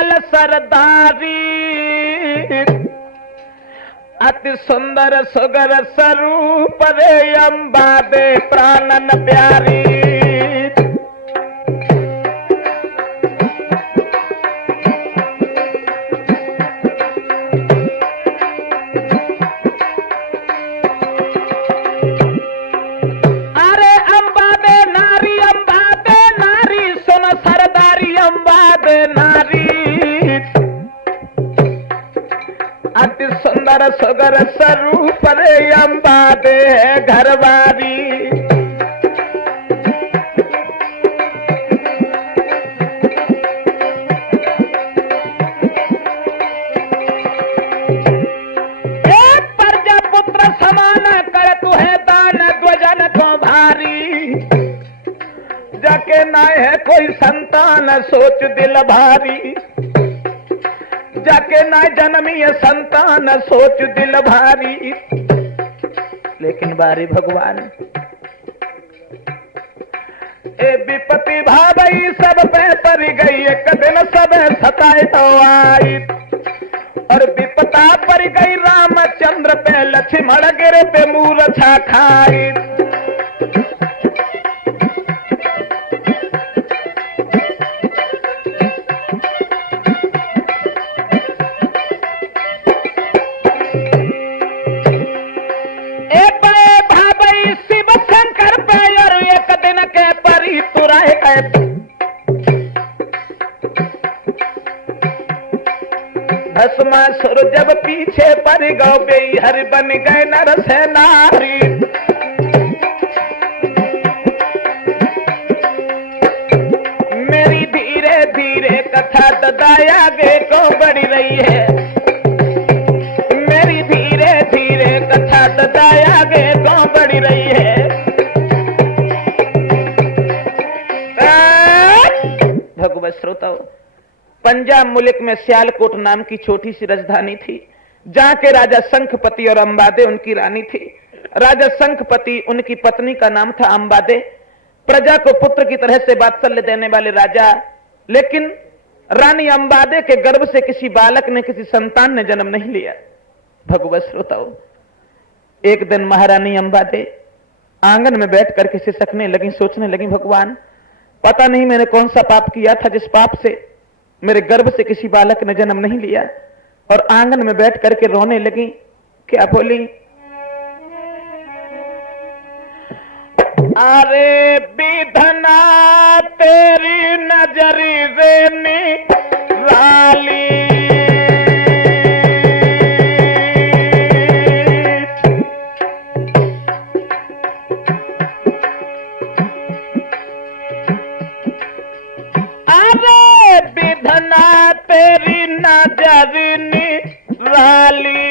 मंगल सरदारी, अति सुंदर सुगर स्वरूप रे अम्बा दे प्राणन प्यारी। अरे अम्बा दे नारी सुन सरदारी अम्बा दे नारी, अति सुंदर सुगर स्वरूप रे अम्बा दे घरवारी। प्रजापुत्र समान कर तुहे दान द्वजन को भारी, जाके ना है कोई संतान सोच दिल भारी, जाके ना जन्मी संतान सोच दिल भारी। लेकिन बारी भगवान ए विपत्ति भावई सब पे पर गई, एक दिन सब सताए तो आई, और विपता पर गई रामचंद्र पे, लक्ष्मण गिरे पे मूर्छा खाई। शिव शंकर पे और एक दिन के परी तुराए गए, भस्मासुर जब पीछे पर गौ बेहर बन गए नर से नारी। मेरी धीरे धीरे कथा ददाया आगे को बढ़ी रही है, मेरी धीरे धीरे कथा ददाया आगे को बढ़ी रही है। भगवत श्रोताओं, पंजाब मुल्क में सियालकोट नाम की छोटी सी राजधानी थी, जहां के राजा शंखपति और अंबादे उनकी रानी थी। राजा शंखपति, उनकी पत्नी का नाम था अंबादे, प्रजा को पुत्र की तरह से वात्सल्य देने वाले राजा। लेकिन रानी अंबादे के गर्भ से किसी बालक ने, किसी संतान ने जन्म नहीं लिया। भगवत श्रोताओं, एक दिन महारानी अंबादे आंगन में बैठ करके सिसकने लगी, सोचने लगी, भगवान पता नहीं मैंने कौन सा पाप किया था जिस पाप से मेरे गर्भ से किसी बालक ने जन्म नहीं लिया। और आंगन में बैठ करके रोने लगी। क्या बोली? अरे विधना तेरी नजरी रे निराली, विधना तेरी नजर निराली,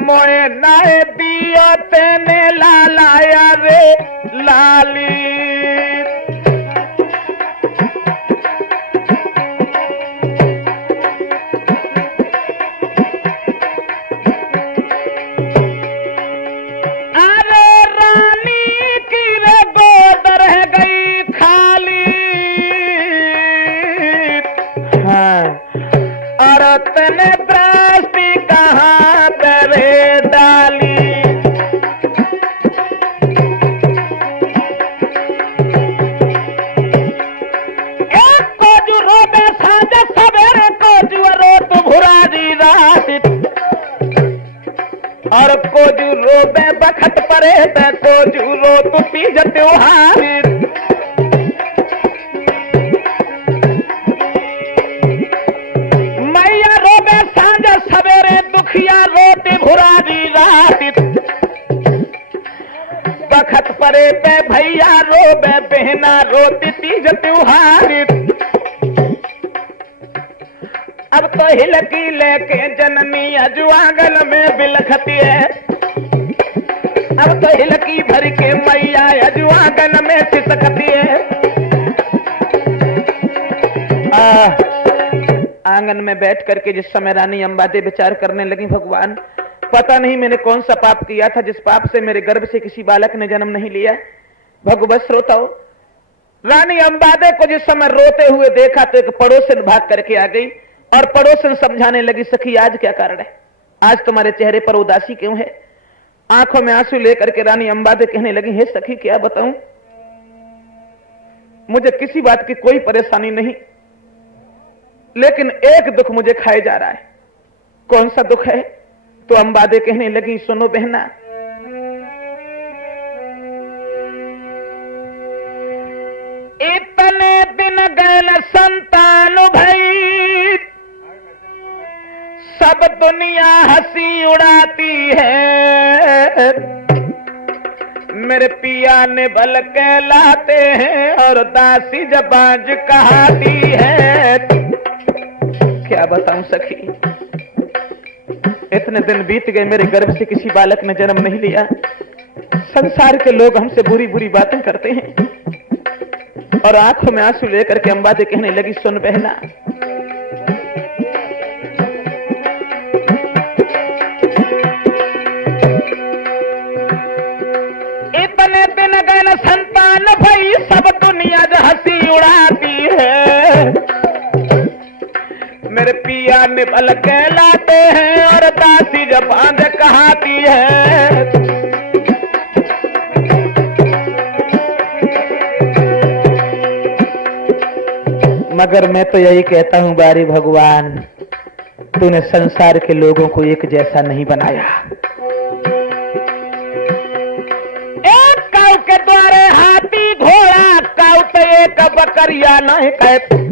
मोए नाए दियो तेने लालाया रे लाली। तने प्रास्ती कहाँ करे डाली, एक को जो रोबे सांझ सवेरे को जो रोत भुरारी रात, और को जो रोबे बखत परे को जो रोत तीज त्योहार। रोटी भुरारी रात, बखत परे पे भैया रोबे बहना रोती तीज त्योहार। अब तो हिलकी लेके जननी अजुआगल में बिलखती है, अब तो हिलकी भर के मैया अजुआगल में सिसकती है। आंगन में बैठ करके जिस समय रानी अंबादे विचार करने लगी, भगवान पता नहीं मैंने कौन सा पाप किया था जिस पाप से मेरे गर्भ से किसी बालक ने जन्म नहीं लिया। भगवत श्रोताओं, रानी अंबादे को जिस समय रोते हुए देखा तो एक पड़ोसन भाग करके आ गई और पड़ोसन समझाने लगी, सखी आज क्या कारण है, आज तुम्हारे चेहरे पर उदासी क्यों है। आंखों में आंसू लेकर के रानी अंबादे कहने लगी, हे सखी क्या बताऊं, मुझे किसी बात की कोई परेशानी नहीं, लेकिन एक दुख मुझे खाए जा रहा है। कौन सा दुख है? तो अंबादे कहने लगी, सुनो बहना, इतने दिन गए संतान भई, सब दुनिया हंसी उड़ाती है, मेरे पिया ने बल कहलाते हैं और दासी जबाज कहाती है। क्या बताऊं सखी, इतने दिन बीत गए, मेरे गर्भ से किसी बालक ने जन्म नहीं लिया। संसार के लोग हमसे बुरी बुरी बातें करते हैं। और आंखों में आंसू लेकर के अंबादे कहने लगी, सुन बहना, इतने दिन गए न संतान भई, सब दुनिया हंसी उड़ाती है, मेरे पिया ने बल कहलाते हैं और दासी जबान कहाती है। मगर मैं तो यही कहता हूं, बारी भगवान, तूने संसार के लोगों को एक जैसा नहीं बनाया। एक काऊ के द्वारे हाथी घोड़ा, काऊ तो एक बकरिया नहीं कहते,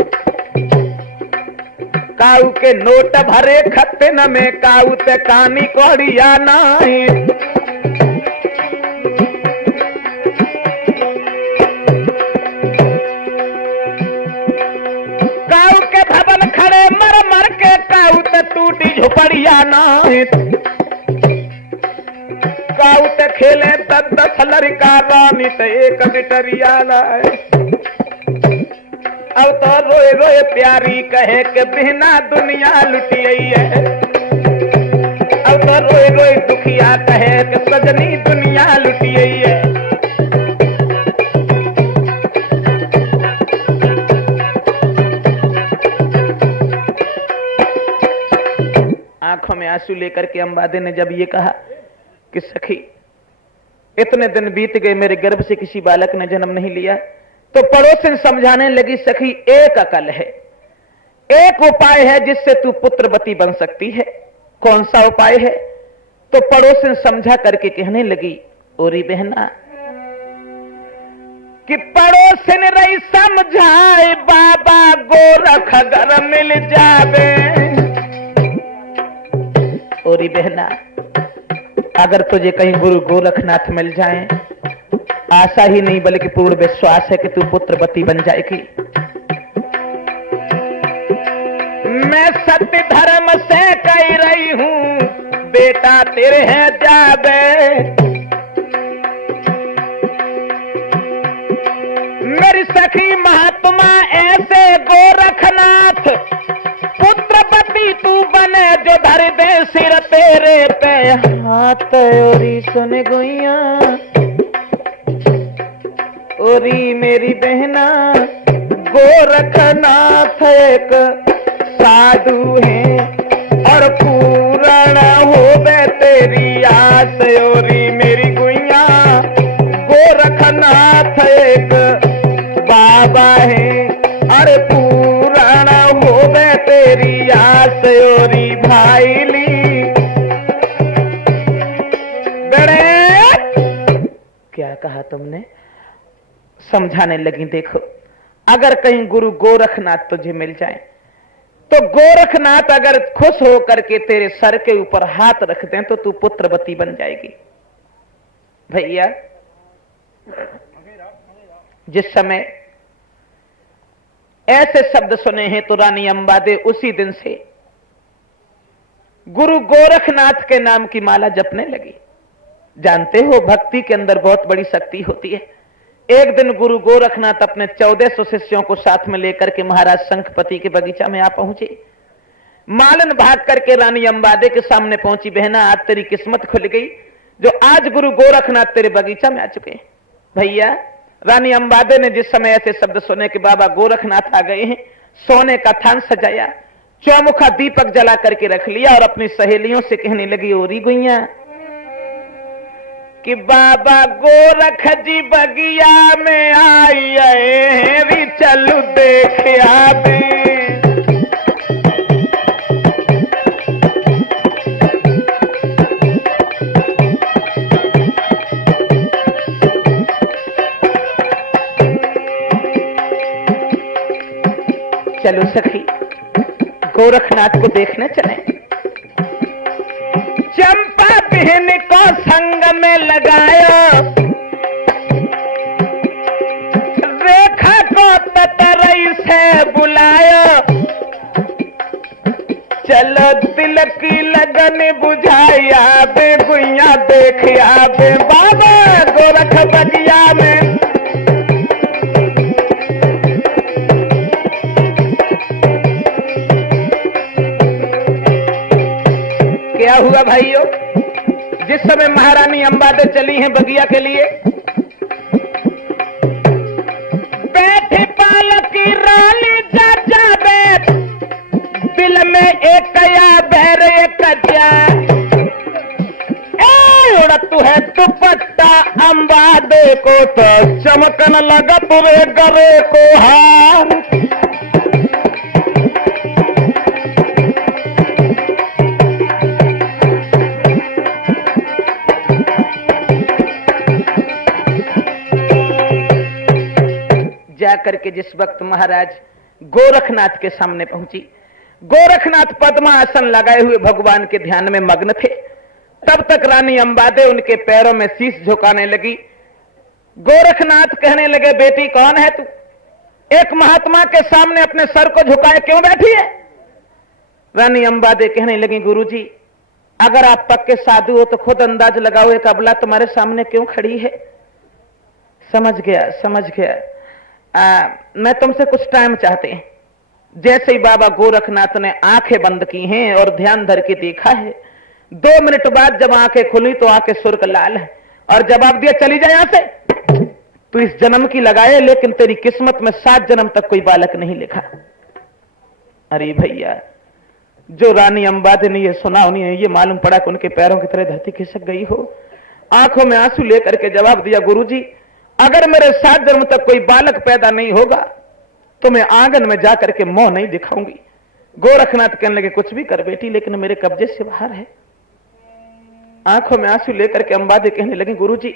काऊ के नोट भरे खत्ते न में, काऊ ते कानी कोड़िया नहीं। काऊ के भवन खड़े मर मर के, काऊ ते टूटी झोपड़िया नहीं। काऊ ते खेले 10-10 लड़का, रानी ते एक बिटरिया लाए। अब तो रोए रोए प्यारी कहे कि बिना दुनिया लुटी है, अब तो रोए रोए दुखिया कहे कि सजनी दुनिया लुटी है। आंखों में आंसू लेकर के अंबादे ने जब ये कहा कि सखी इतने दिन बीत गए, मेरे गर्भ से किसी बालक ने जन्म नहीं लिया, तो पड़ोसन समझाने लगी, सखी एक अकल है, एक उपाय है जिससे तू पुत्रवती बन सकती है। कौन सा उपाय है? तो पड़ोसन समझा करके कहने लगी, ओरी बहना, कि पड़ोसन रही समझाए, बाबा गोरख अगर मिल जावे। ओरी बहना, अगर तुझे कहीं गुरु गोरखनाथ मिल जाए, आशा ही नहीं बल्कि पूर्ण विश्वास है कि तू पुत्रवती बन जाएगी। मैं सत्य धर्म से कह रही हूं, बेटा तेरे हैं जाबे। मेरी सखी महात्मा ऐसे गोरखनाथ, पुत्रवती तू बने जो धर दे सिर तेरे पे हाथ। ओरी सुन गुइया, ओरी मेरी बहना, गोरखनाथ एक साधु है और पूर्ण होवे तेरी आस। ओरी मेरी गुइया, गोरखनाथ एक बाबा है और पूर्ण होवे तेरी आस। ओरी भाईली बड़े, क्या कहा तुमने? समझाने लगी, देखो अगर कहीं गुरु गोरखनाथ तुझे मिल जाए, तो गोरखनाथ अगर खुश हो करके तेरे सर के ऊपर हाथ रख दें तो तू पुत्रवती बन जाएगी। भैया, जिस समय ऐसे शब्द सुने हैं तो रानी अंबादे उसी दिन से गुरु गोरखनाथ के नाम की माला जपने लगी। जानते हो, भक्ति के अंदर बहुत बड़ी शक्ति होती है। एक दिन गुरु गोरखनाथ अपने 1400 शिष्यों को साथ में लेकर के महाराज शंखपति के बगीचा में आ पहुंचे। मालन भाग करके रानी अंबादे के सामने पहुंची, बहना आज तेरी किस्मत खुल गई, जो आज गुरु गोरखनाथ तेरे बगीचा में आ चुके हैं। भैया, रानी अंबादे ने जिस समय ऐसे शब्द सुने कि बाबा गोरखनाथ आ गए हैं, सोने का थान सजाया, चौमुखा दीपक जला करके रख लिया और अपनी सहेलियों से कहने लगी, ओरी गुइया कि बाबा गोरख जी बगिया में आई री चलू देख आवे। चलो सखी गोरखनाथ को देखने चले। चंपा बहन को संग में लगाया, रेखा को ततरई से बुलाया, चलो दिल की लगन बुझाया बे गुइया देखिया बे बाबा गोरख बगिया में। क्या हुआ भाइयों, जिस समय महारानी अंबादे चली हैं बगिया के लिए, बैठे पालकी रानी चाचा बैठ, दिल में एक या बहर एक जा, उड़त है दुपट्टा अंबादे को तो चमकन लगा पूरे गरे को हार। जाकर के जिस वक्त महाराज गोरखनाथ के सामने पहुंची, गोरखनाथ पद्मासन लगाए हुए भगवान के ध्यान में मग्न थे। तब तक रानी अंबादे उनके पैरों में शीश झुकाने लगी। गोरखनाथ कहने लगे, बेटी कौन है तू? एक महात्मा के सामने अपने सर को झुकाए क्यों बैठी है? रानी अंबादे कहने लगी, गुरुजी अगर आप पक्के साधु हो तो खुद अंदाज लगाओ, एक अबला तुम्हारे सामने क्यों खड़ी है? समझ गया समझ गया, मैं तुमसे कुछ टाइम चाहते हैं। जैसे ही बाबा गोरखनाथ ने आंखें बंद की हैं और ध्यान धर के देखा है, 2 मिनट बाद जब आंखें खुली तो आंखें सुर्ख लाल है और जवाब दिया, चली जाए यहां से। तू इस जन्म की लगाए लेकिन तेरी किस्मत में 7 जन्म तक कोई बालक नहीं लिखा। अरे भैया, जो रानी अंबादे ने ये सुना, उन्हें ये मालूम पड़ा कि उनके पैरों की तरह धरती खिसक गई हो। आंखों में आंसू लेकर के जवाब दिया, गुरुजी अगर मेरे 7 जन्म तक कोई बालक पैदा नहीं होगा तो मैं आंगन में जाकर के मुंह नहीं दिखाऊंगी। गोरखनाथ कहने लगे, कुछ भी कर बेटी, लेकिन मेरे कब्जे से बाहर है। आंखों में आंसू लेकर के अंबादे कहने लगे, गुरुजी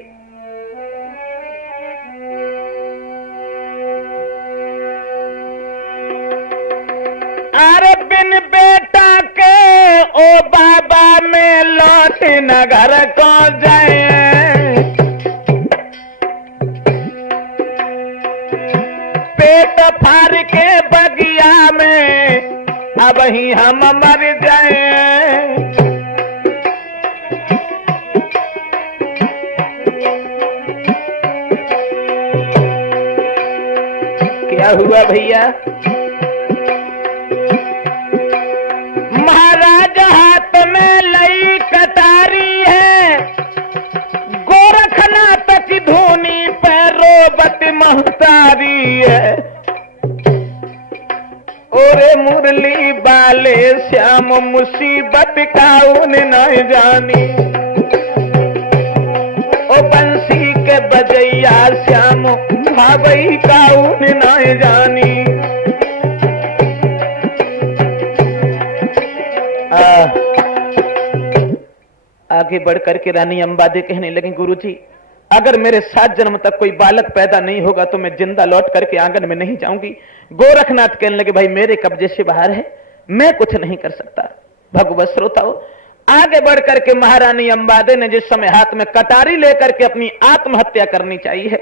अरे बिन बेटा के ओ बाबा में लौट न घर को जाए, पेट फाड़ के बगिया में अब ही हम मर जाए। क्या हुआ भैया? महाराज हाथ में लई कटारी है, गोरखनाथ की धूनी पे रोबत महतारी है। ओरे मुरली बाले श्याम मुसीबत का उन नहीं जानी, ओ बंसी के बजैया श्याम भावई का उन नहीं जानी। आगे बढ़कर के रानी अंबादे कहने लगी, गुरुजी अगर मेरे 7 जन्म तक कोई बालक पैदा नहीं होगा तो मैं जिंदा लौट करके आंगन में नहीं जाऊंगी। गोरखनाथ कहने लगे, भाई मेरे कब्जे से बाहर है, मैं कुछ नहीं कर सकता। भगवत श्रोताओं, आगे बढ़कर के महारानी अंबादे ने जिस समय हाथ में कटारी लेकर के अपनी आत्महत्या करनी चाहिए,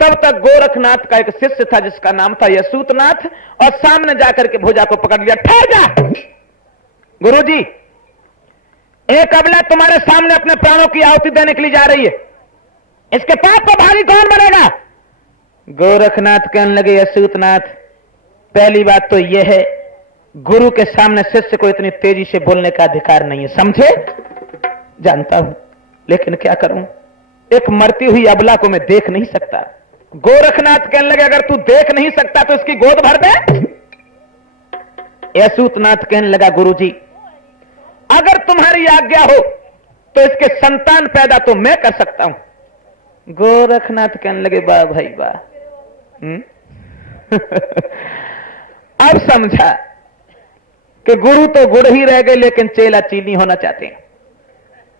तब तक गोरखनाथ का एक शिष्य था जिसका नाम था यसूतनाथ, और सामने जाकर के भुजा को पकड़ लिया। ठहर जा गुरुजी, एक अबला तुम्हारे सामने अपने प्राणों की आहुति देने के लिए जा रही है, इसके पाप को भारी कौन बनेगा? गोरखनाथ कहने लगे, यसूतनाथ पहली बात तो यह है, गुरु के सामने शिष्य को इतनी तेजी से बोलने का अधिकार नहीं है, समझे? जानता हूं, लेकिन क्या करूं, एक मरती हुई अबला को मैं देख नहीं सकता। गोरखनाथ कहने लगे अगर तू देख नहीं सकता तो इसकी गोद भर दे। यसूतनाथ कहने लगा गुरुजी अगर तुम्हारी आज्ञा हो तो इसके संतान पैदा तो मैं कर सकता हूं। गोरखनाथ कहने लगे वाह भाई वाह। अब समझा कि गुरु तो गुड़ ही रह गए लेकिन चेला चीनी होना चाहते हैं।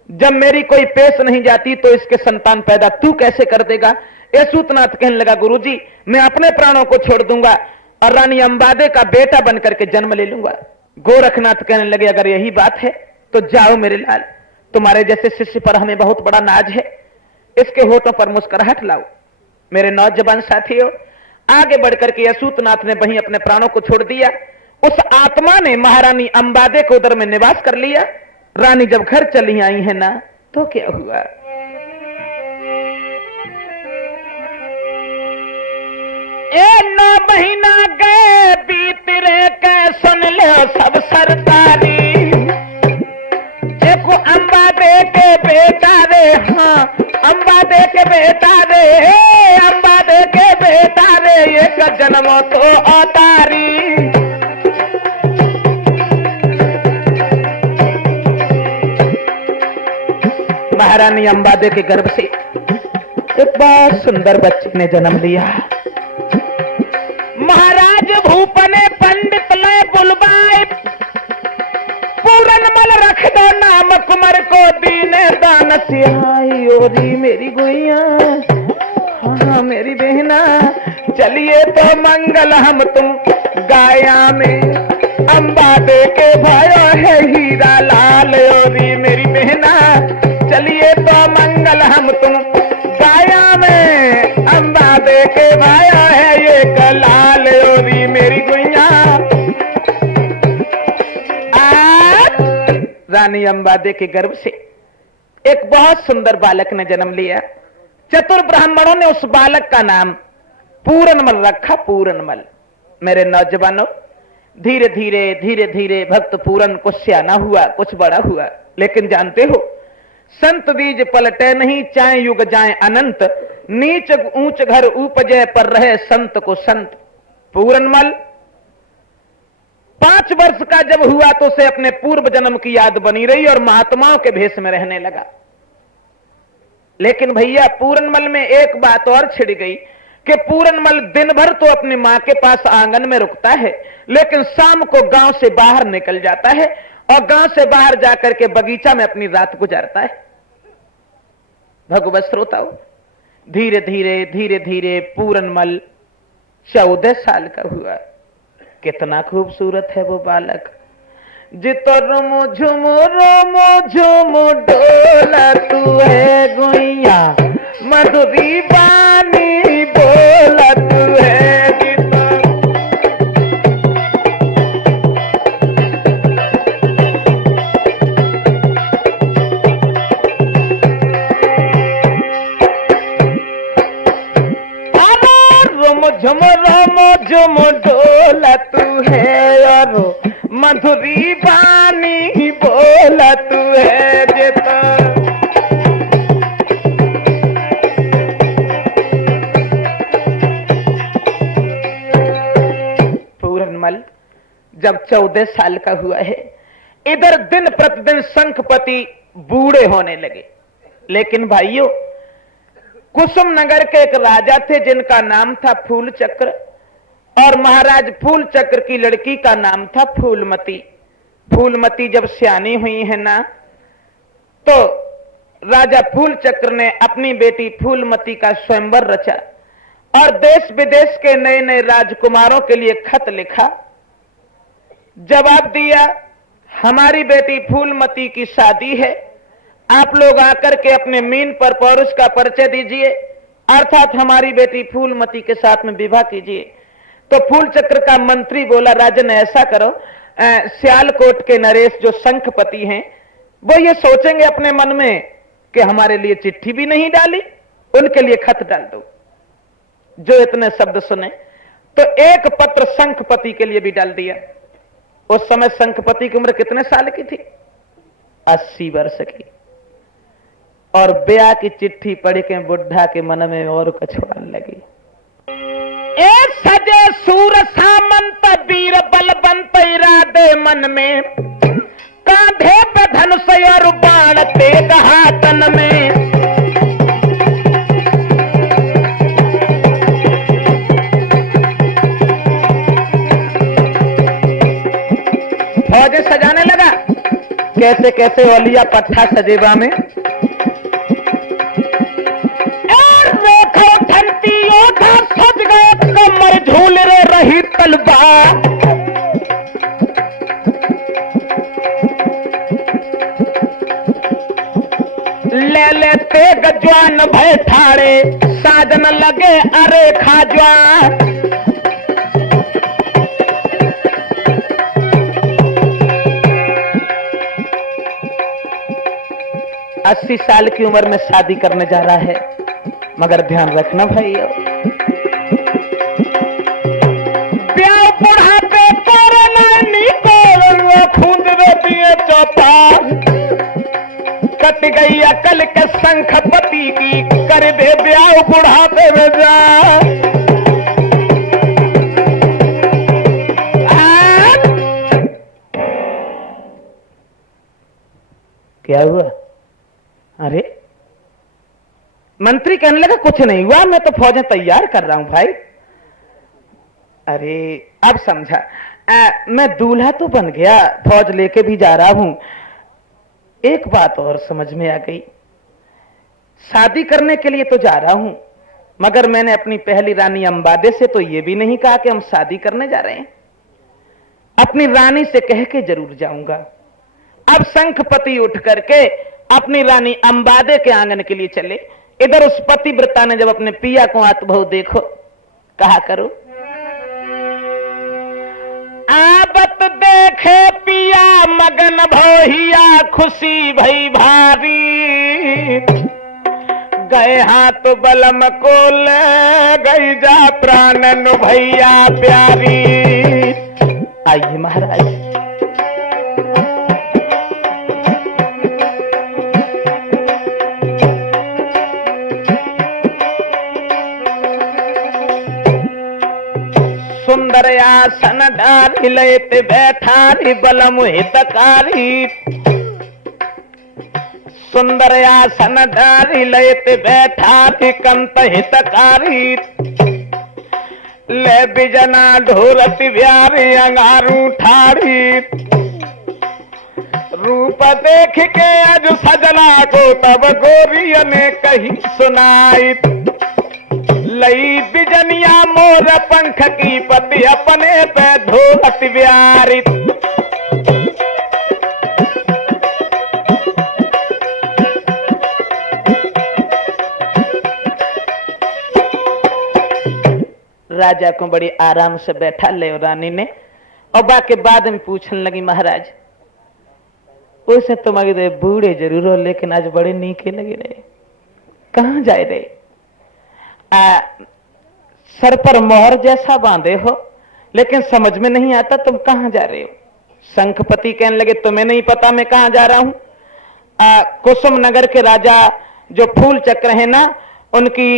जब मेरी कोई पेश नहीं जाती तो इसके संतान पैदा तू कैसे कर देगा। यसूतनाथ कहने लगा गुरुजी मैं अपने प्राणों को छोड़ दूंगा और रानी अंबादे का बेटा बनकर के जन्म ले लूंगा। गोरखनाथ कहने लगे अगर यही बात है तो जाओ मेरे लाल, तुम्हारे जैसे शिष्य पर हमें बहुत बड़ा नाज है, इसके होठों पर मुस्कुराहट लाओ। मेरे नौजवान साथियों, आगे बढ़कर के यसूतनाथ ने वहीं अपने प्राणों को छोड़ दिया। उस आत्मा ने महारानी अंबादे को उदर में निवास कर लिया। रानी जब घर चली आई है ना तो क्या हुआ। ए 9 महीना गए बीत रे के सुन लो सब सरदारी। देखो अंबादे के बेटा रे, हाँ अंबादे के बेटा रे, अंबादे के बेटा रे, एक जन्म तो अवतारी। महारानी अंबादे के गर्भ से एक बहुत सुंदर बच्चे ने जन्म लिया। महाराज भूपने पंडित ले बुलवाए, पूरनमल रख दो नाम कुमार को दीने दान सिहाई। ओरी मेरी गुइया, हाँ मेरी बहना, चलिए तो मंगल हम तुम गाया में। अंबादे के भाया है हीरा लाल। ओरी मेरी बहना, चलिए तो मंगल हम तुम गाया में। अंबादे के भाया है ये लाल। ओरी मेरी गुइया। रानी अंबादे के गर्भ से एक बहुत सुंदर बालक ने जन्म लिया। चतुर ब्राह्मणों ने उस बालक का नाम पूरनमल रखा। पूरनमल। मेरे नौजवानों, धीरे धीरे भक्त पूरन कुछ सियाना हुआ, कुछ बड़ा हुआ, लेकिन जानते हो संत बीज पलटे नहीं, चाहे युग जाए अनंत। नीच ऊंच घर उपजे पर रहे संत को संत। पूरनमल 5 वर्ष का जब हुआ तो उसे अपने पूर्व जन्म की याद बनी रही और महात्माओं के भेष में रहने लगा। लेकिन भैया पूरनमल में एक बात और छिड़ गई कि पूरनमल दिन भर तो अपनी मां के पास आंगन में रुकता है, लेकिन शाम को गांव से बाहर निकल जाता है और गांव से बाहर जाकर के बगीचा में अपनी रात गुजारता है। भगवत श्रोताओ, धीरे धीरे पूरनमल 14 साल का हुआ। कितना खूबसूरत है वो बालक। जितो रोमो झुमो डोला तू है गुइया, मधुरी बानी बोला तू है। रोमो डोला तू है और मधुरी बानी बोला तू है। जेता पूरनमल जब 14 साल का हुआ है, इधर दिन प्रतिदिन शंखपति बूढ़े होने लगे। लेकिन भाइयों, कुसुम नगर के एक राजा थे जिनका नाम था फूल चक्र, और महाराज फूल चक्र की लड़की का नाम था फूलमती। फूलमती जब सियानी हुई है ना, तो राजा फूल चक्र ने अपनी बेटी फूलमती का स्वयंवर रचा और देश विदेश के नए नए राजकुमारों के लिए खत लिखा। जवाब दिया, हमारी बेटी फूलमती की शादी है, आप लोग आकर के अपने मीन पर पौरुष का परिचय दीजिए, अर्थात हमारी बेटी फूलमती के साथ में विवाह कीजिए। तो फूल चक्र का मंत्री बोला, राजन ऐसा करो, सियालकोट के नरेश जो शंखपति हैं वो ये सोचेंगे अपने मन में कि हमारे लिए चिट्ठी भी नहीं डाली, उनके लिए खत डाल दो। जो इतने शब्द सुने तो एक पत्र शंखपति के लिए भी डाल दिया। उस समय शंखपति की उम्र कितने साल की थी? 80 वर्ष की। और ब्याह की चिट्ठी पढ़ के बुढ़ा के मन में और कछुआने लगी। ए सजे सूर सामंत वीर बलवंत इरादे मन में, कांधे पे धनुष और बाण तेग हाथन में। फौजें सजाने लगा, कैसे कैसे औलिया पट्टा सजेबा में। सज गए कमर झूल रे रही तलवार, ले ले तेग जवान भय ठाड़े, साजन लगे अरे खाजवान। 80 साल की उम्र में शादी करने जा रहा है, मगर ध्यान रखना भाई, ब्याह बुढ़ापे खूंद दिए चौपाल, कट गई अकल के शंखपति की, कर दे ब्याह बुढ़ापे में जा। क्या हुआ? अरे मंत्री कहने लगा कुछ नहीं हुआ, मैं तो फौजें तैयार कर रहा हूं भाई। अरे अब समझा, मैं दूल्हा तो बन गया, फौज लेके भी जा रहा हूं। एक बात और समझ में आ गई, शादी करने के लिए तो जा रहा हूं, मगर मैंने अपनी पहली रानी अंबादे से तो ये भी नहीं कहा कि हम शादी करने जा रहे हैं। अपनी रानी से कह के जरूर जाऊंगा। अब शंखपति उठ करके अपनी रानी अंबादे के आंगन के लिए चले। इधर उस पतिव्रता ने जब अपने पिया को हाथ बहु देखो, कहा करो, आबत देखे पिया मगन भोहिया, खुशी भई भारी, गए हाथ बलम को ले गई जा प्राणन भैया प्यारी। आइए महाराज। सुंदर आसन डारी लेत बैठारी बलम हितकारी, सुंदर आसन डारी लेत बैठारी कंत हितकारी, ले बिजना ढोरती ब्यारी अंगारू ठाड़ी, रूप देख के अज सजना को तब गोरिया ने कही सुनाई, लई बिजनिया मोर पंख की पति अपने पे ढोलत ब्यारी। राजा को बड़ी आराम से बैठा ले रानी ने, और बाकी बाद में पूछने लगी, महाराज उसे तो मगे बूढ़े जरूर हो, लेकिन आज बड़े नीके लगे रहे, कहां जाए रहे? सर पर मोहर जैसा बांधे हो, लेकिन समझ में नहीं आता तुम कहां जा रहे हो। शंखपति कहने लगे, तुम्हें नहीं पता मैं कहां जा रहा हूं? कुसुम नगर के राजा जो फूल चक्र है ना, उनकी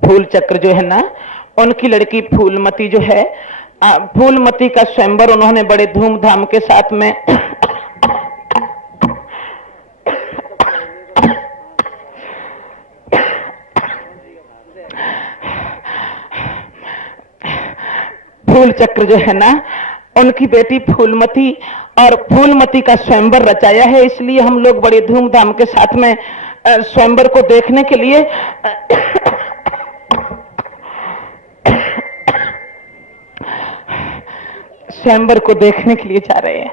फूल चक्र जो है ना, उनकी लड़की फूलमती जो है, फूलमती का स्वयंवर उन्होंने बड़े धूमधाम के साथ में फूल चक्र जो है ना, उनकी बेटी फूलमती और फूलमती का स्वयंवर रचाया है। इसलिए हम लोग बड़े धूमधाम के साथ में स्वयंवर को देखने के लिए स्वयंवर को देखने के लिए जा रहे हैं।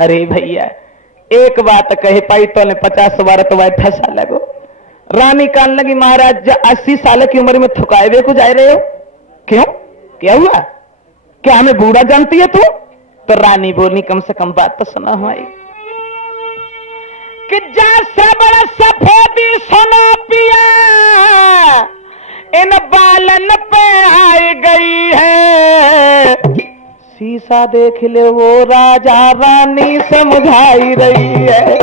अरे भैया एक बात कहे पाई तो 50 बार तो वह फंसा लगो। रानी कान लगी, महाराज 80 साल की उम्र में थुकाए हुए को जा रहे हो, क्यों, क्या हुआ, क्या हमें बूढ़ा जानती है तू? तो रानी बोली, कम से कम बात तो सुना हमारी, कि जैसे बड़ा सफेदी सुना पिया इन बालन पे आई गई है, शीशा देख ले वो राजा रानी समझाई रही है,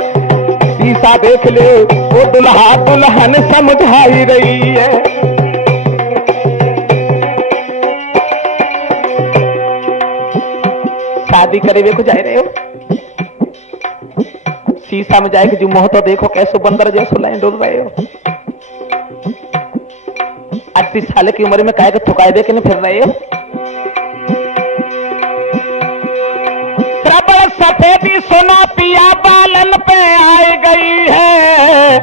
शीशा देख ले वो दुल्हा दुल्हन समझाई रही है। शादी करे वे को जा रहे हो, शीशा में जाए कि जो मोह तो देखो कैसे बंदर जैसो लाइन डोल रहे हो। 38 साल की उम्र में काहे को थुकाए दे के नहीं फिर रहे हो। प्रबल सफेदी सोना पिया बालन पे आई गई है।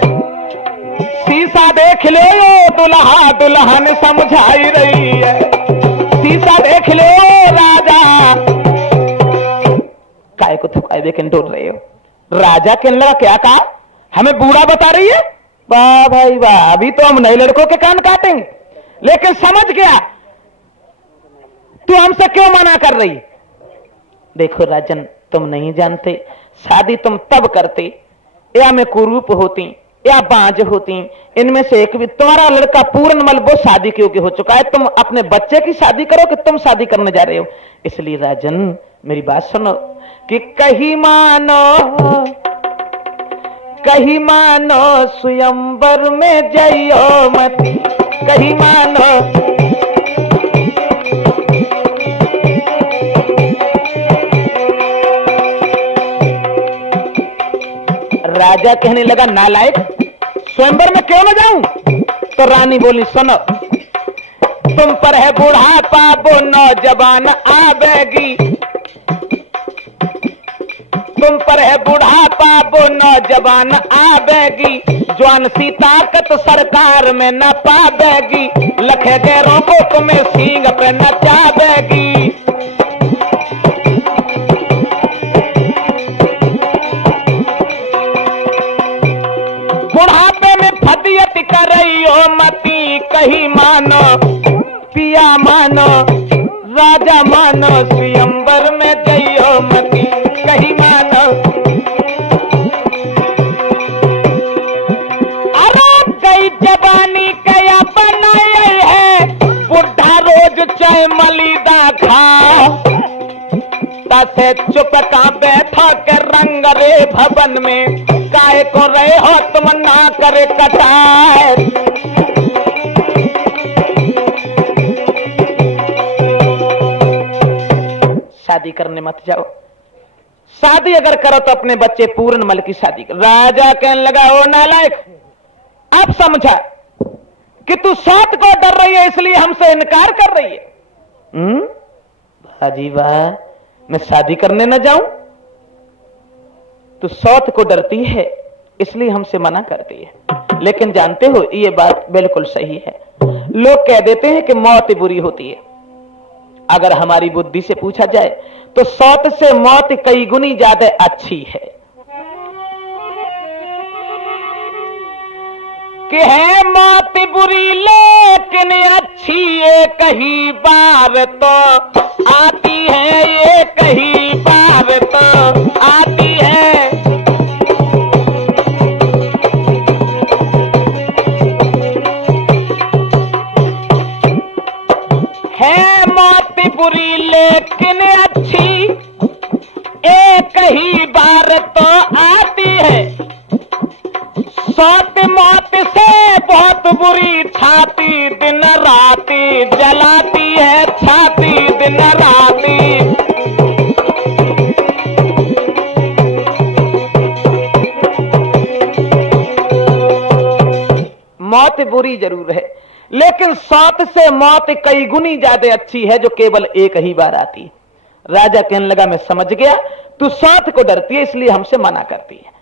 शीशा देख ले दुल्हा दुल्हन समझाई रही है। शीशा देख ले राजा, काहे को थुकाए दे के डोल रहे हो। राजा के लगा क्या कहा, हमें बूढ़ा बता रही है। वाह भाई वाह, अभी तो हम नए लड़कों के कान काटेंगे, लेकिन समझ गया तू हमसे क्यों मना कर रही। देखो राजन, तुम नहीं जानते शादी तुम तब करते या मैं कुरूप होती या बांझ होती, इनमें से एक भी। तुम्हारा लड़का पूर्णमल वो शादी के योग्य हो चुका है, तुम अपने बच्चे की शादी करो कि तुम शादी करने जा रहे हो। इसलिए राजन मेरी बात सुनो कि कहीं मानो स्वयंवर में जइयो मती, कहीं मानो। राजा कहने लगा नालायक, स्वयंवर में क्यों न जाऊं। तो रानी बोली सुनो, तुम पर है बुढ़ापा वो नौजवान आवेगी, तुम पर है बुढ़ापा वो नौजवान आवेगी, जवान सी ताकत सरकार में न पावेगी, लखे गैरों को तुम्हें सींग पे नचावेगी। बुढ़ापे में फदियत कर रही हो मती, कहीं मानो पिया मानो राजा मानो, स्वयंवर में जइयो मती, कहीं मानो। अरे गई जवानी कया बनाई है, बुढ़ा रोज चाय मलीदा खा, तसे चुप का बैठा के रंग रे भवन में, काहे को रहे हो तुम ना करे कटाए। शादी करने मत जाओ, शादी अगर करो तो अपने बच्चे पूर्णमल की शादी करो। राजा कहने लगा ओ नालायक, अब समझा कि तू सौत को डर रही है इसलिए हमसे इनकार कर रही है। बाजी वाह, मैं शादी करने न जाऊं, तू सौत को डरती है इसलिए हमसे मना करती है। लेकिन जानते हो ये बात बिल्कुल सही है। लोग कह देते हैं कि मौत बुरी होती है, अगर हमारी बुद्धि से पूछा जाए तो सौत से मौत कई गुनी ज्यादा अच्छी है। कि है मौत बुरी लेकिन अच्छी, ये कहीं बार तो आती है, ये कहीं बार तो आती है। है मौत बुरी लेकिन अच्छी, एक ही बार तो आती है। सौत मौत से बहुत बुरी छाती दिन राती जलाती है, छाती दिन राती। मौत बुरी जरूर है, लेकिन सौत से मौत कई गुनी ज्यादा अच्छी है जो केवल एक ही बार आती है। राजा कहने लगा मैं समझ गया, तू सौत को डरती है इसलिए हमसे मना करती है।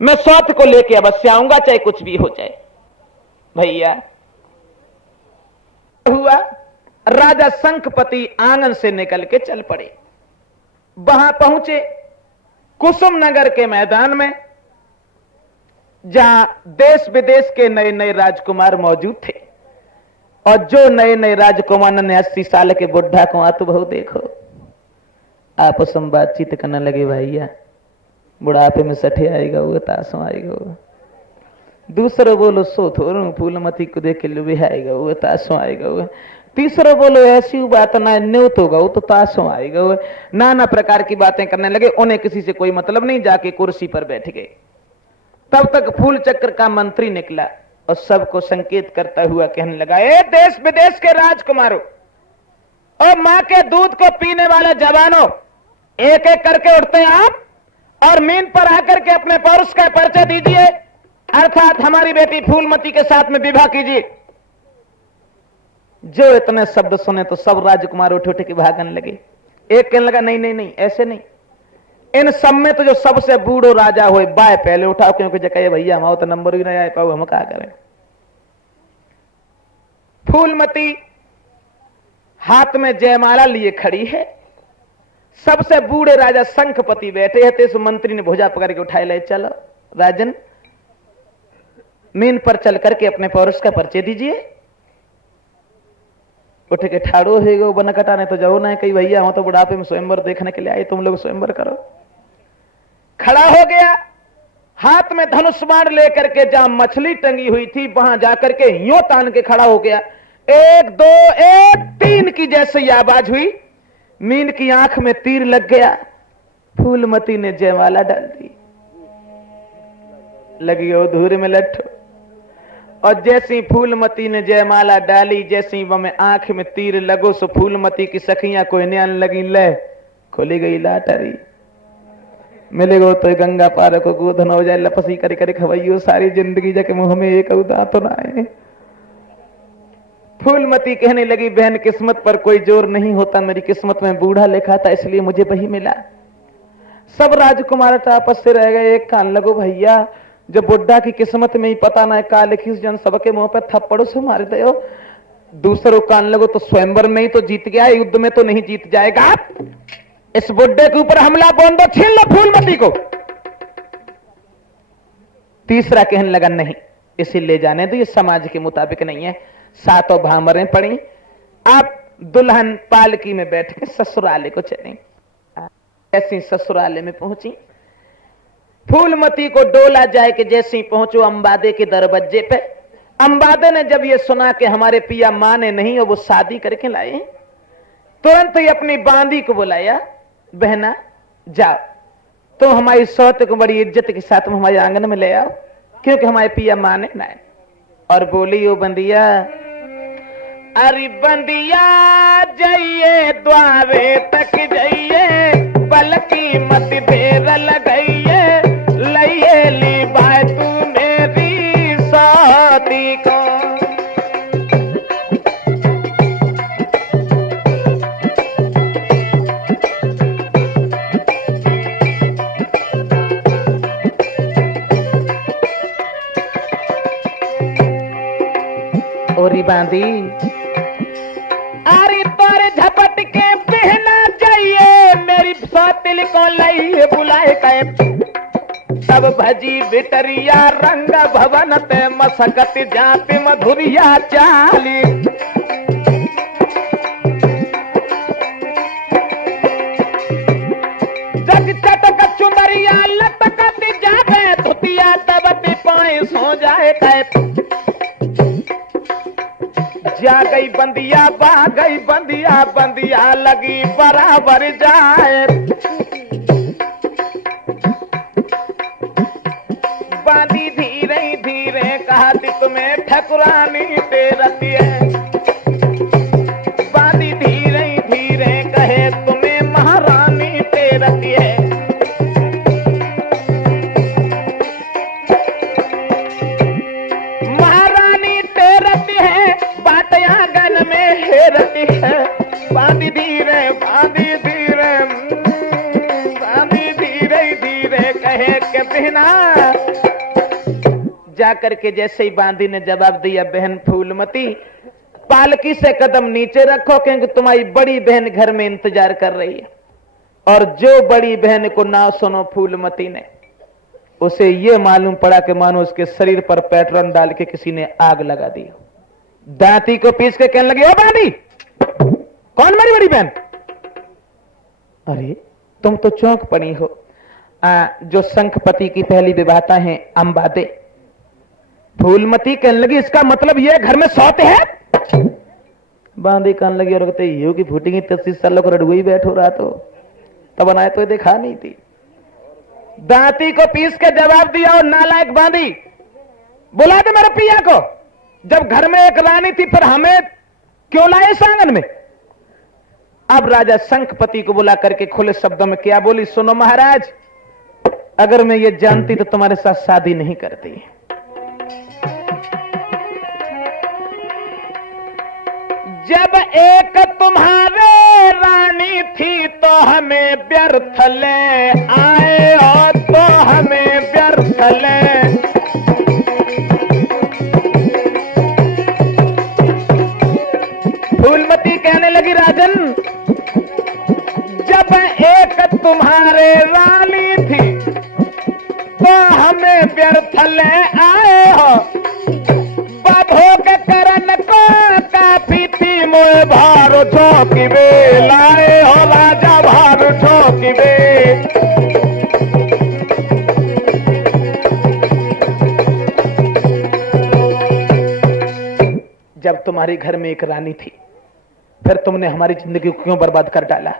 मैं सौत को लेके अवश्य आऊंगा चाहे कुछ भी हो जाए। भैया हुआ, राजा शंखपति आंगन से निकल के चल पड़े। वहां पहुंचे कुसुम नगर के मैदान में, जहां देश विदेश के नए नए राजकुमार मौजूद थे। और जो नए नए राजकुमार ने 80 साल के बुढ़ा को आतु बहु देखो, आपस में बातचीत करने लगे। भैया बुढ़ापे में सठे आएगा वो, तासों आएगा वो। दूसरा बोलो सो थोरू फूलमती को देख के लुबे आएगा वो, तासों आएगा वो। तीसरा बोलो ऐसी बात ना न्यूत होगा वो, तो तासों आएगा वो। नाना प्रकार की बातें करने लगे। उन्हें किसी से कोई मतलब नहीं, जाके कुर्सी पर बैठ गए। तब तक फूल चक्र का मंत्री निकला और सबको संकेत करता हुआ कहने लगा, ए देश विदेश के राजकुमारों और मां के दूध को पीने वाले जवानों, एक एक करके उठते हैं आप और मीन पर आकर के अपने पौरुष का परिचय दीजिए, अर्थात हमारी बेटी फूलमती के साथ में विवाह कीजिए। जो इतने शब्द सुने तो सब राजकुमार उठ उठ के भागने लगे। एक कहने लगा, नहीं नहीं नहीं, ऐसे नहीं, इन सब में तो जो सबसे बूढ़ो राजा हो बाय पहले उठाओ, क्योंकि जगह भैया हम तो नंबर भी नहीं आए पाओ, हम क्या करें। फूलमती हाथ में जयमाला लिए खड़ी है, सबसे बूढ़े राजा शंखपति बैठे हैं, तो इस मंत्री ने भुजा पकड़ के उठाए, ले चलो राजन, मीन पर चल करके अपने पौरुष का परिचय दीजिए। उठ के ठाड़ो है गो बन कटाने तो जाओ ना, कहीं भैया हो तो बुढ़ापे में स्वयंवर देखने के लिए आए, तुम लोग स्वयंवर करो। खड़ा हो गया, हाथ में धनुष बाण लेकर के जहां मछली टंगी हुई थी वहां जाकर के यूं तान के खड़ा हो गया। 1 2 1 3 की जैसे आवाज हुई, मीन की आंख में तीर लग गया। फूलमती ने जयमाला डाल दी, लगी वो धूर में लट्ठो, और जैसी फूलमती ने जयमाला डाली, जैसी वह में आंख में तीर लगो, सो फूलमती की सखियां कोई नैन लगी, ले खोली गई लाटरी, मिलेगो तो गंगा पार को गोधन हो जाए, लपसी करी करी खवैयो सारी जिंदगी जाके मुंह में एक उदा तो ना आए। फूलमती कहने लगी, बहन किस्मत पर कोई जोर नहीं होता, मेरी किस्मत में बूढ़ा लिखा था इसलिए मुझे वही मिला। सब राजकुमार आपस से रह गए, एक कान लगो भैया, जब बुड्ढा की किस्मत में ही पता ना का लिखी जन सबके मुंह पे थप्पड़ों से मार दे, दूसरों कान लगो तो स्वयंवर में ही तो जीत गया, युद्ध में तो नहीं जीत जाएगा। इस बुड्ढे के ऊपर हमला बोल दो, छीन लो फूलमती को। तीसरा कहने लगा, नहीं इसे ले जाने दो, ये समाज के मुताबिक नहीं है। सातों भामरें पड़ी, आप दुल्हन पालकी में बैठ के ससुराले को चले। ऐसी ससुराले में पहुंची, फूलमती को डोला जाए कि जैसे ही पहुंचो अंबादे के दरवाजे पे, अंबादे ने जब ये सुना कि हमारे पिया माने नहीं और वो शादी करके लाए, तुरंत ही अपनी बांदी को बुलाया, बहना जाओ तुम तो हमारी सौत को बड़ी इज्जत के साथ हमारे आंगन में ले आओ, क्योंकि हमारे पिया माने ना। और बोली, ओ बंदिया, अरे बंदिया जाइए द्वारे तक जाइए, बल्कि मत देर लगाइए, लइए ली बाय तू मेरी शादी को। ओरी बांधी, अरे तोरे झपट के बहना जाइए, मेरी सौतिल को लइए बुलाए कहे, तब भजी बिटरिया रंग भवन पे मसकत जाते मधुरिया चाली। जग चटक चुनरिया लटकत जावे, धुतिया दबती पाए सो जाए कहे, जा गई बंदिया बा गई बंदिया, बंदिया लगी बराबर जाए। बांधी धीरे धीरे कहा तुम्हें ठकुरानी तेरती है, बांधी धीरे धीरे कहे तुम्हें महारानी तेरती है। महारानी तेरती है, बाट आंगन में हेरती है, बांधी धीरे बांधी धीरे, बांधी धीरे धीरे कहे के बहना। जाकर के जैसे ही बांदी ने जवाब दिया, बहन फूलमती पालकी से कदम नीचे रखो, क्योंकि तुम्हारी बड़ी बहन घर में इंतजार कर रही है। और जो बड़ी बहन को ना सुनो फूलमती ने, उसे यह मालूम पड़ा कि मानो उसके शरीर पर पेट्रोल डाल के किसी ने आग लगा दी। दांती को पीस के कहने लगी, ओ बांदी, कौन मेरी बड़ी बहन? अरे तुम तो चौंक पड़ी हो। जो शंखपति की पहली विवाहता है अंबादे। फूलमती कहने लगी, इसका मतलब यह घर में सौते है? बांदी कहने लगी, और कहते यो की फूटेंगी 33 सालों को रडुई बैठो रहा तो तब बनाए तो देखा नहीं थी। दांती को पीस के जवाब दिया और नालायक बांधी, बुला दे मेरे पिया को। जब घर में एक रानी थी फिर हमें क्यों लाए इस आंगन में? अब राजा शंखपति को बुला करके खुले शब्दों में क्या बोली, सुनो महाराज, अगर मैं ये जानती तो तुम्हारे साथ शादी नहीं करती। जब एक तुम्हारे रानी थी तो हमें व्यर्थ ले आए हो, तो हमें व्यर्थ ले। फूलमती कहने लगी, राजन, जब एक तुम्हारे रानी थी तो हमें व्यर्थ ले आए हो, भोग करन को काफी थी मोए भार ठोकी बे, लाए हो राजा भार ठोकी बे। जब तुम्हारे घर में एक रानी थी फिर तुमने हमारी जिंदगी को क्यों बर्बाद कर डाला?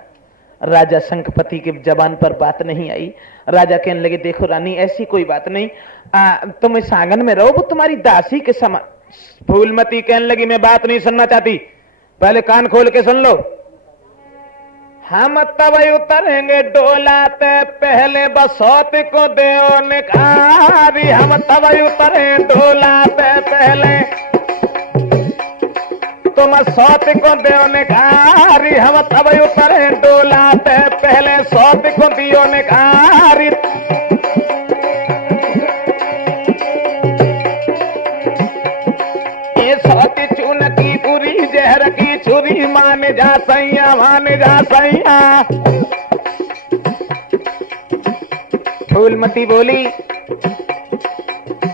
राजा शंखपति के जबान पर बात नहीं आई। राजा कहने लगे, देखो रानी, ऐसी कोई बात नहीं, तुम इस आंगन में रहो, वो तुम्हारी दासी के समान। फूलमती कहने लगी, मैं बात नहीं सुनना चाहती, पहले कान खोल के सुन लो। हम तब उतरेंगे डोलाते पहले बसौत को देओ निखारी, हम तब उतरे डोलाते पहले तुम सौत को देओ निखारी, हम तब उतरे डोलाते पहले सौत को दियो निखारी। सौती चून की पूरी जहर की छुरी, मान जा सैया, मान जा सैया। फूलमती बोली,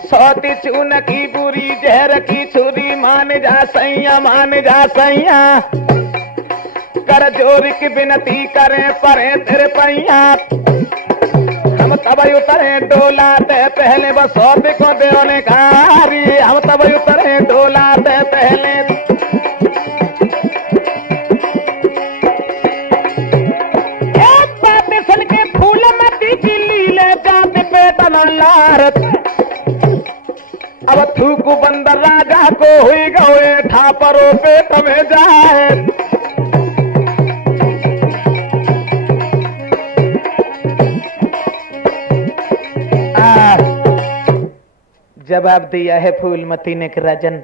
सौती चून की पूरी जहर की छुरी, मान जा सैया, मान जा सैया। कर जोर की विनती करें परे तेरे पैया, हम तब उतरे डोलाते पहले बसौत को देओ निखारी, हम तब उतरे डोलाते पहले। एक बात सुन के फूलमती की लीले जाते पेट न लारत, अब थूक बंदर राजा को हुई गए ठापरो पेट में जाए। जवाब दिया है फूलमती ने कि राजन,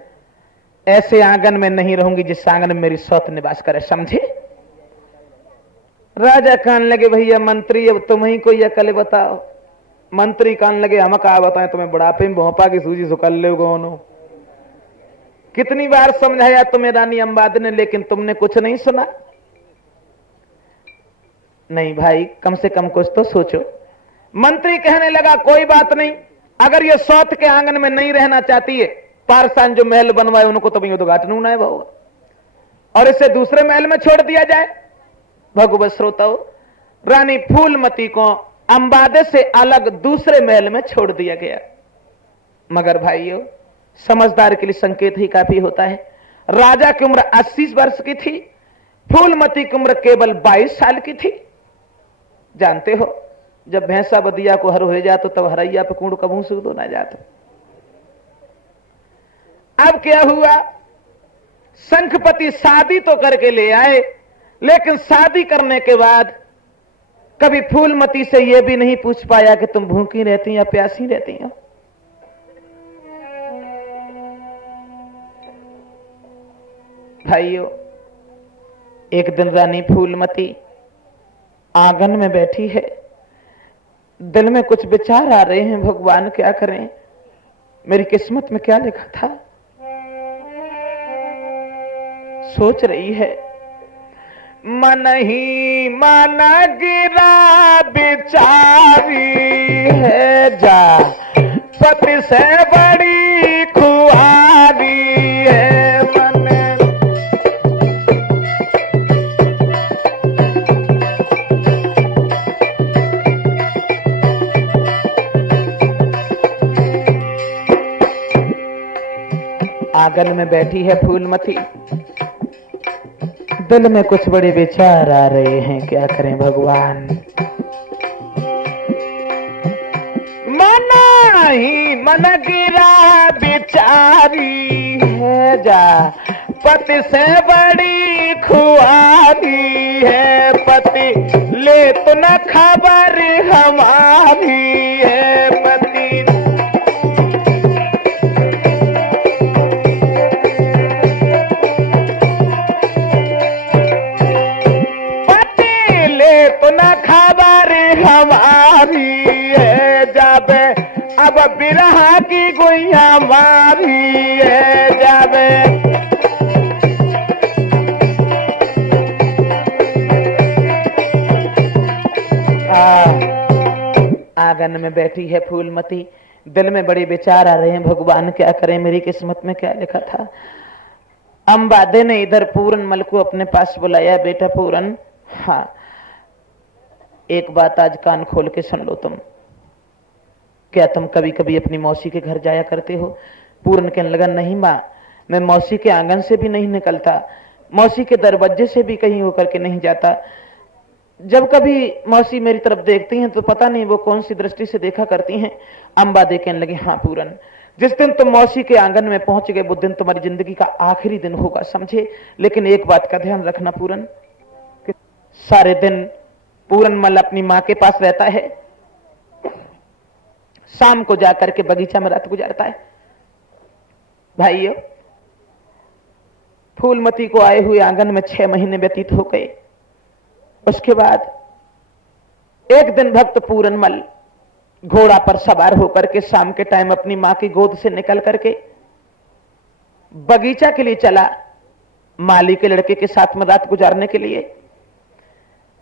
ऐसे आंगन में नहीं रहूंगी जिस आंगन में मेरी सौत निवास करे, समझे? राजा कहने लगे, भैया मंत्री, अब तुम ही कोई अकल बताओ। मंत्री कहने लगे, हम कहा बताएं तुम्हें, बुढ़ापे में भोपा की सूजी सुकल ले गोनो। कितनी बार समझाया तुम्हें रानी अंबाद ने, लेकिन तुमने कुछ नहीं सुना। नहीं भाई, कम से कम कुछ तो सोचो। मंत्री कहने लगा, कोई बात नहीं, अगर ये सौत के आंगन में नहीं रहना चाहती है, पारसान जो महल बनवाए उनको तो उद्घाटन होना है होगा, और इसे दूसरे महल में छोड़ दिया जाए। भगवत श्रोताओं, रानी फूलमती को अंबादे से अलग दूसरे महल में छोड़ दिया गया। मगर भाइयों, समझदार के लिए संकेत ही काफी होता है। राजा की उम्र 80 वर्ष की थी, फूलमती की उम्र केवल 22 साल की थी। जानते हो, जब भैंसा बदिया को हर हो जातो तब हरैया पे कूड़ कबू से दो ना जाते। अब क्या हुआ, शंखपति शादी तो करके ले आए, लेकिन शादी करने के बाद कभी फूलमती से यह भी नहीं पूछ पाया कि तुम भूखी रहती या प्यासी रहती हो। भाइयों, एक दिन रानी फूलमती आंगन में बैठी है, दिल में कुछ विचार आ रहे हैं, भगवान क्या करें, मेरी किस्मत में क्या लिखा था। सोच रही है, मन ही मन गिरा बिचारी है, जा पति से बड़ी खुआरी है मन। आंगन में बैठी है फूलमती, दिल में कुछ बड़े विचार आ रहे हैं, क्या करें भगवान। ही मन गिरा बिचारी है, जा पति से बड़ी खुआरी है, पति ले तो न खबर हमारी है, पति पति ले तो न खबर हमारी है, जाबे अब बिरहा की गुइया मारी है, जाबे आंगन में बैठी है फूलमती, दिल में बड़े विचार आ रहे हैं, भगवान क्या करें, मेरी किस्मत में क्या लिखा था। अंबादे ने इधर पूरनमल को अपने पास बुलाया, बेटा पूरन, हाँ एक बात आज कान खोल के सुन लो तुम, क्या तुम कभी कभी अपनी मौसी के घर जाया करते हो? पूरन कहने लगा, नहीं माँ, मैं मौसी के आंगन से भी नहीं निकलता, मौसी के दरवाजे से भी कहीं होकर के नहीं जाता। जब कभी मौसी मेरी तरफ देखती हैं तो पता नहीं वो कौन सी दृष्टि से देखा करती हैं। अंबादे कहने लगी, हाँ पूरन, जिस दिन तुम मौसी के आंगन में पहुंच गए वो दिन तुम्हारी जिंदगी का आखिरी दिन होगा, समझे? लेकिन एक बात का ध्यान रखना पूरन, कि सारे दिन पूरनमल अपनी माँ के पास रहता है, शाम को जाकर के बगीचा में रात गुजारता है। भाइयों, फूलमती को आए हुए आंगन में 6 महीने व्यतीत हो गए। उसके बाद एक दिन भक्त पूरनमल घोड़ा पर सवार होकर के शाम के टाइम अपनी मां की गोद से निकल करके बगीचा के लिए चला, माली के लड़के के साथ में रात गुजारने के लिए।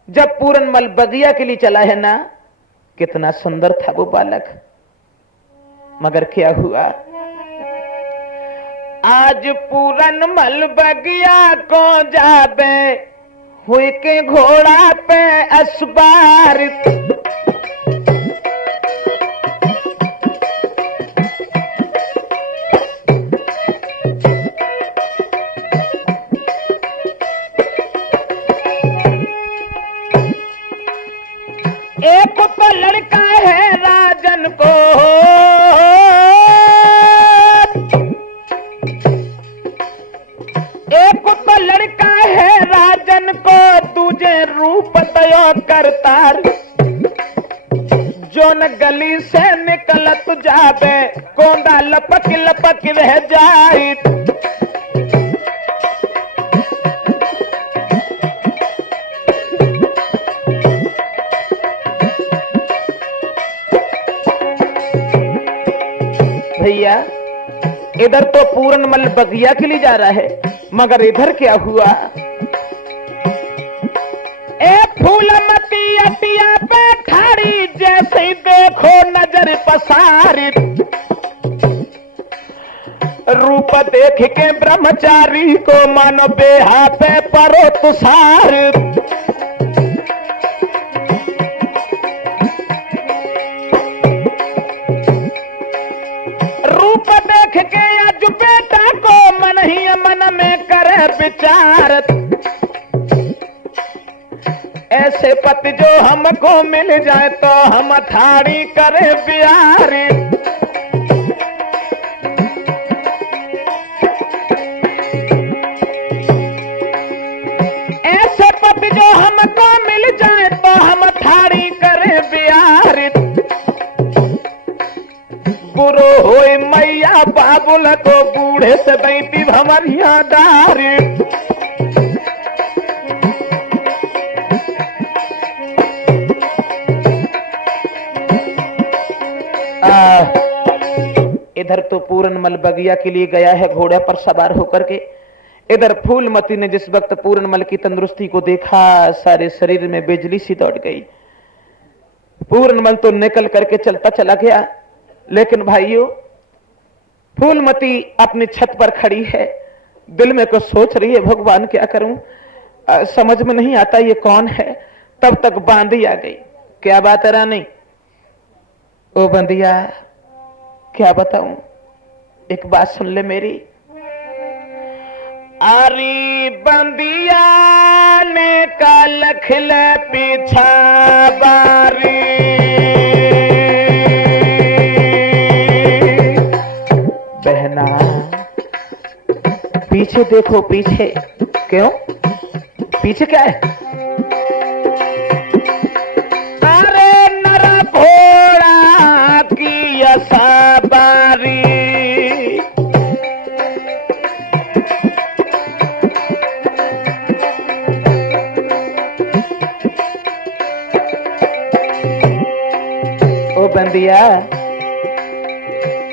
जब पूरनमल बगिया के लिए चला है ना, कितना सुंदर था वो बालक, मगर क्या हुआ, आज पूरनमल बगिया को जाबे हुई के घोड़ा पे असबार, एक तो लड़का है राजन को, एक तो लड़का है राजन को, दूजे रूप तय करतार, जो न गली से निकलत जाबे कोंदा लपक लपक रह जाए। भैया, इधर तो पूरनमल बगिया के लिए जा रहा है, मगर इधर क्या हुआ, एक फूलमती अटिया पे खड़ी, जैसे ही देखो नजर पसारी, रूप देख के ब्रह्मचारी को मानो बेहा पे परो तुषार, रूप देख के आज बेटा को मन ही मन में करे विचार, ऐसे पति जो हमको मिल जाए तो हम थाड़ी करे बिहारी, ऐसे पति जो हमको मिल जाए तो हम थाड़ी करे बिहारी, बुरो होए मैया बाबुल को बूढ़े से दैती भमरिया दारी, इधर तो पूरनमल बगिया के लिए गया है घोड़े पर सवार होकर के, इधर फूलमती ने जिस वक्त पूरनमल की तंदुरुस्ती को देखा, सारे शरीर में बिजली सी दौड़ गई। पूरनमल तो निकल करके चलता चला गया, लेकिन भाइयों, फूलमती अपनी छत पर खड़ी है, दिल में कुछ सोच रही है, भगवान क्या करूं, समझ में नहीं आता ये कौन है। तब तक बांदी आ गई। क्या बात है रानी? ओ बंदिया, क्या बताऊं, एक बात सुन ले मेरी। आरी बंदिया ने का लखल पीछा बारी, पीछे देखो पीछे। क्यों? पीछे क्या है? अरे नर घोड़ा की सवारी, ओ बंदिया,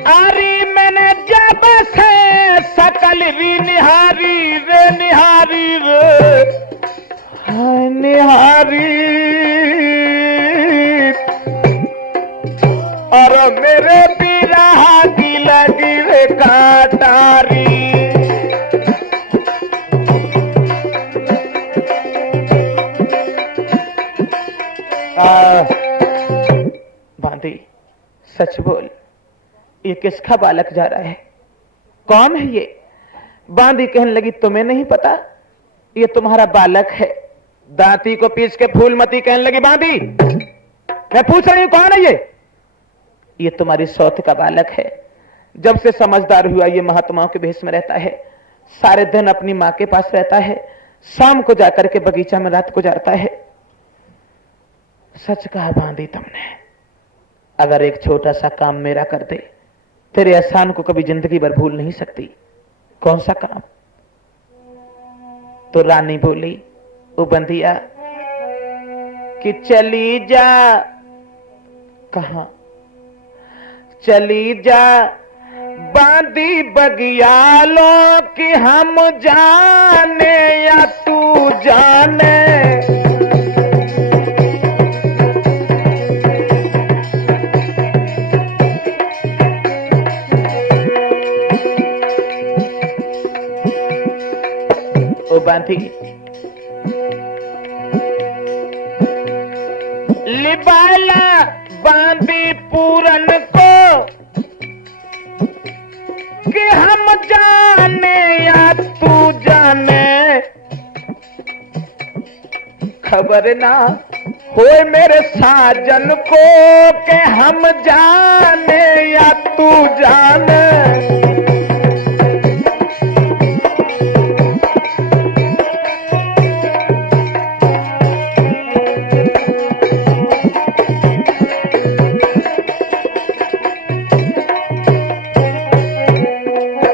अरे मैंने जब से सकल भी निहारी रे, निहारी रे, हाय निहारी, और मेरे बिरहा की लगी रे काटारी। बांधी, सच बोल, ये किसका बालक जा रहा है? कौन है ये? बांधी कहने लगी, तुम्हें नहीं पता? ये तुम्हारा बालक है। दांती को पीस के फूलमती कहने लगी, बांधी मैं पूछ रही हूं कौन है ये? ये तुम्हारी सौत का बालक है। जब से समझदार हुआ ये महात्माओं के भेष में रहता है, सारे दिन अपनी मां के पास रहता है, शाम को जाकर के बगीचा में रात गुजारता है। सच कहा बांधी तुमने, अगर एक छोटा सा काम मेरा कर दे, तेरे एहसान को कभी जिंदगी भर भूल नहीं सकती। कौन सा काम? तो रानी बोली, ओ बंदिया कि चली जा। कहां? चली जा बांधी बगियालों कि हम जाने या तू जाने। ओ बांधी, लिबाला बांधी पूरन को कि हम जाने या तू जाने। खबर ना होए मेरे साजन को कि हम जाने या तू जाने।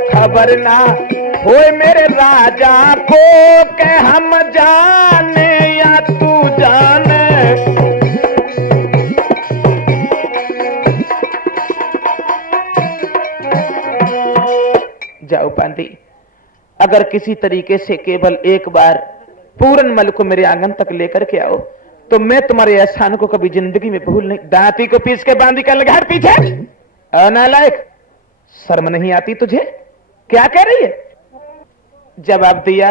खबर ना होए मेरे राजा को के हम जाने या तू जाने। जाओ बांधी, अगर किसी तरीके से केवल एक बार पूरन मल को मेरे आंगन तक लेकर के आओ तो मैं तुम्हारे एहसान को कभी जिंदगी में भूल नहीं। दांती को पीस के बांधी कर लगा पीछे। अनालायक, शर्म नहीं आती तुझे? क्या कह रही है? जवाब दिया।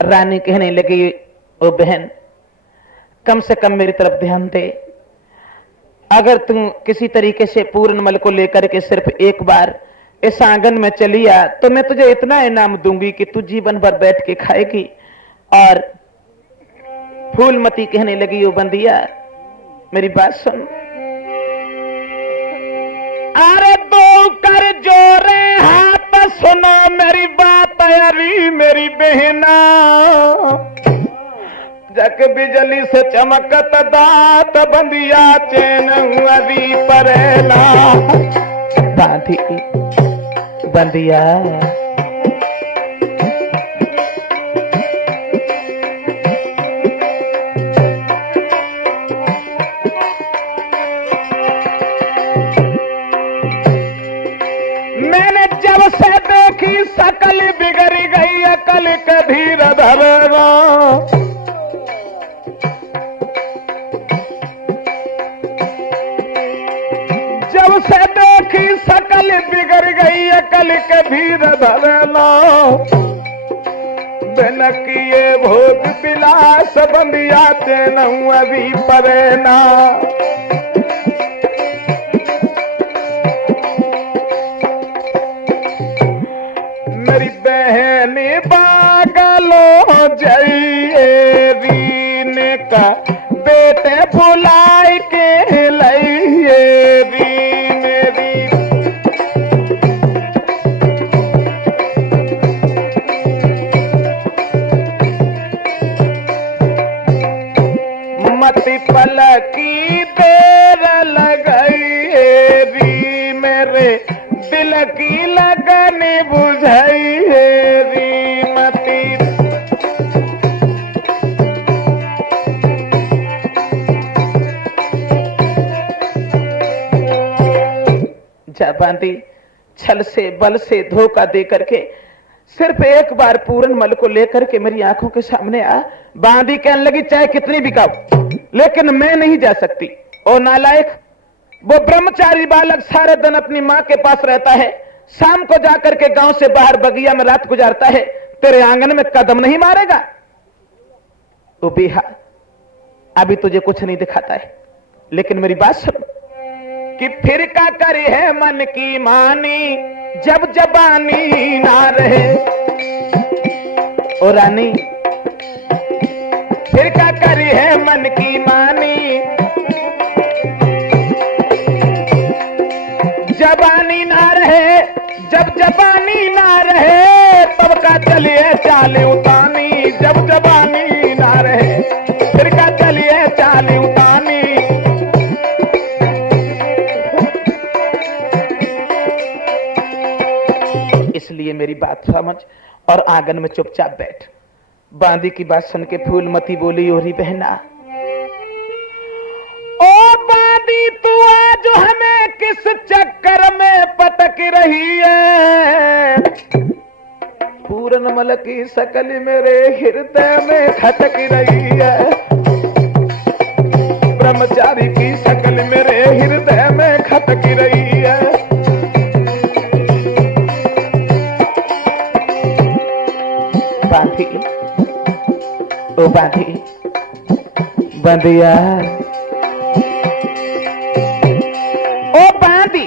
रानी कहने लगी, ओ बहन कम से कम मेरी तरफ ध्यान दे। अगर तुम किसी तरीके से पूर्णमल को लेकर के सिर्फ एक बार इस आंगन में चली आ तो मैं तुझे इतना इनाम दूंगी कि तू जीवन भर बैठ के खाएगी। और फूलमती कहने लगी, ओ बंदिया मेरी बात सुन। अरे दो कर जोरे हाथ सुनो मेरी बात यारी मेरी बहना। जग बिजली से चमकत दात बंदिया चैन अभी परेला। बांधी बंदिया मैंने जब से देखी सकल बिगड़ गई अकल के धीर धरना। जब से देखी सकल बिगड़ गई अकल के धीर धरना। बिन किए भोग विलास बंदिया चैन अभी परेना। मेरी बहनी पागलो जाइए रीन का बेटे बुलाई के लाइए री मेरी। मती पलकी देर लगई है री मेरे दिल की लगन बुझाई है री मती। जा बांदी, छल से बल से धोखा दे करके सिर्फ एक बार पूरनमल को लेकर के मेरी आंखों के सामने आ। बांदी कहने लगी चाहे कितनी भी खाओ लेकिन मैं नहीं जा सकती। ओ नालायक, वो ब्रह्मचारी बालक सारे दिन अपनी मां के पास रहता है, शाम को जाकर के गांव से बाहर बगिया में रात गुजारता है, तेरे आंगन में कदम नहीं मारेगा? ओ बेहा, अभी तुझे कुछ नहीं दिखाता है, लेकिन मेरी बात सुन कि फिर का करे है मन की मानी जब जबानी ना रहे। ओ रानी, फिर का करे है मन की मानी जबानी ना रहे, जब जबानी ना रहे तब का चलिए चाल उतानी, जब जबानी ना रहे फिर का चलिए चाल उतानी। इसलिए मेरी बात समझ और आंगन में चुपचाप बैठ। बांदी की बात सुन के फूलमती बोली, ओरी बहना, ओ बांदी तू आज हमें किस चक्कर में पटक रही है? पूरनमल की शकल मेरे हृदय में खटक रही है, ब्रह्मचारी की शकल मेरे हृदय में खटक रही है। बांधी, ओ बांधी, बंदिया, ओ बांधी,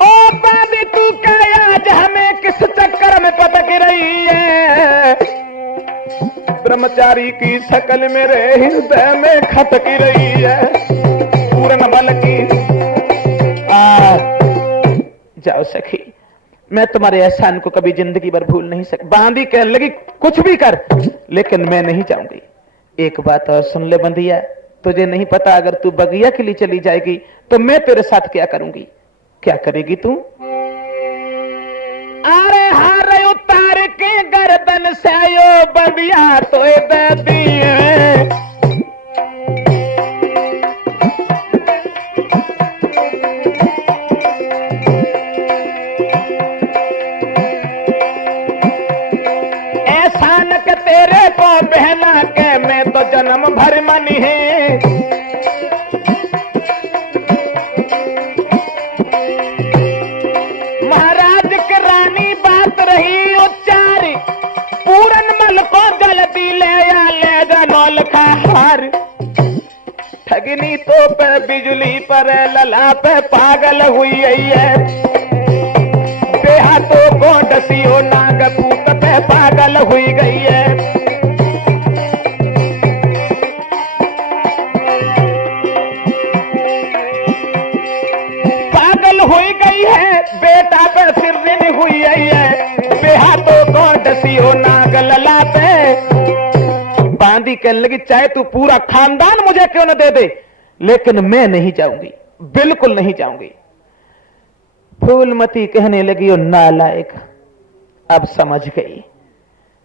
ओ बांधी तू क्या आज हमें किस चक्कर में पटक रही है? ब्रह्मचारी की शकल मेरे हृदय में खटक रही है, पूरनमल की। जाओ सखी, मैं तुम्हारे एहसान को कभी जिंदगी भर भूल नहीं सकती। बांदी कहने लगी कुछ भी कर लेकिन मैं नहीं जाऊंगी। एक बात और सुन ले बंदिया, तुझे नहीं पता अगर तू बगिया के लिए चली जाएगी तो मैं तेरे साथ क्या करूंगी? क्या करेगी तू? अरे हारे उतार के गर्दन से यो बंदिया तो दे दिए, तेरे को बहना के मैं तो जन्म भर मनी है। महाराज की रानी बात रही उच्चारी, पूरनमल को जल्दी ले आ ले जनौल का हार। ठगनी तो पे बिजली पर लला पे पागल हुई है, बेहाथों को डसियो नागपूत पे पागल हुई गई है। पागल हुई गई है, बेटा पे सिरनी हुई है, बेहाथों को डसियो नाग लला पे। बांदी कहने लगी चाहे तू पूरा खानदान मुझे क्यों न दे दे लेकिन मैं नहीं जाऊंगी, बिल्कुल नहीं जाऊंगी। फूलमती कहने लगी, ओ नालायक, अब समझ गई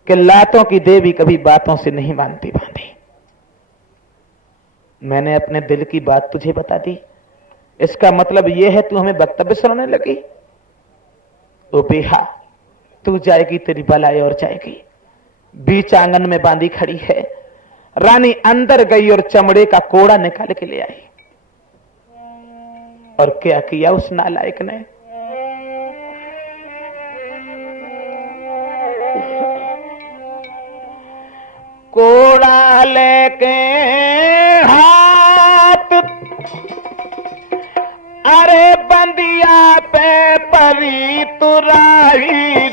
कि लातों की देवी कभी बातों से नहीं मानती। बांधी, मैंने अपने दिल की बात तुझे बता दी, इसका मतलब यह है तू हमें वक्तव्य सुनाने लगी? ओ बेहा, तू जाएगी तेरी बलाई और जाएगी। बीच आंगन में बांधी खड़ी है, रानी अंदर गई और चमड़े का कोड़ा निकाल के ले आई। और क्या किया उस नालायक ने? कोड़ा लेके हाथ, अरे बंदिया पे परी तुराई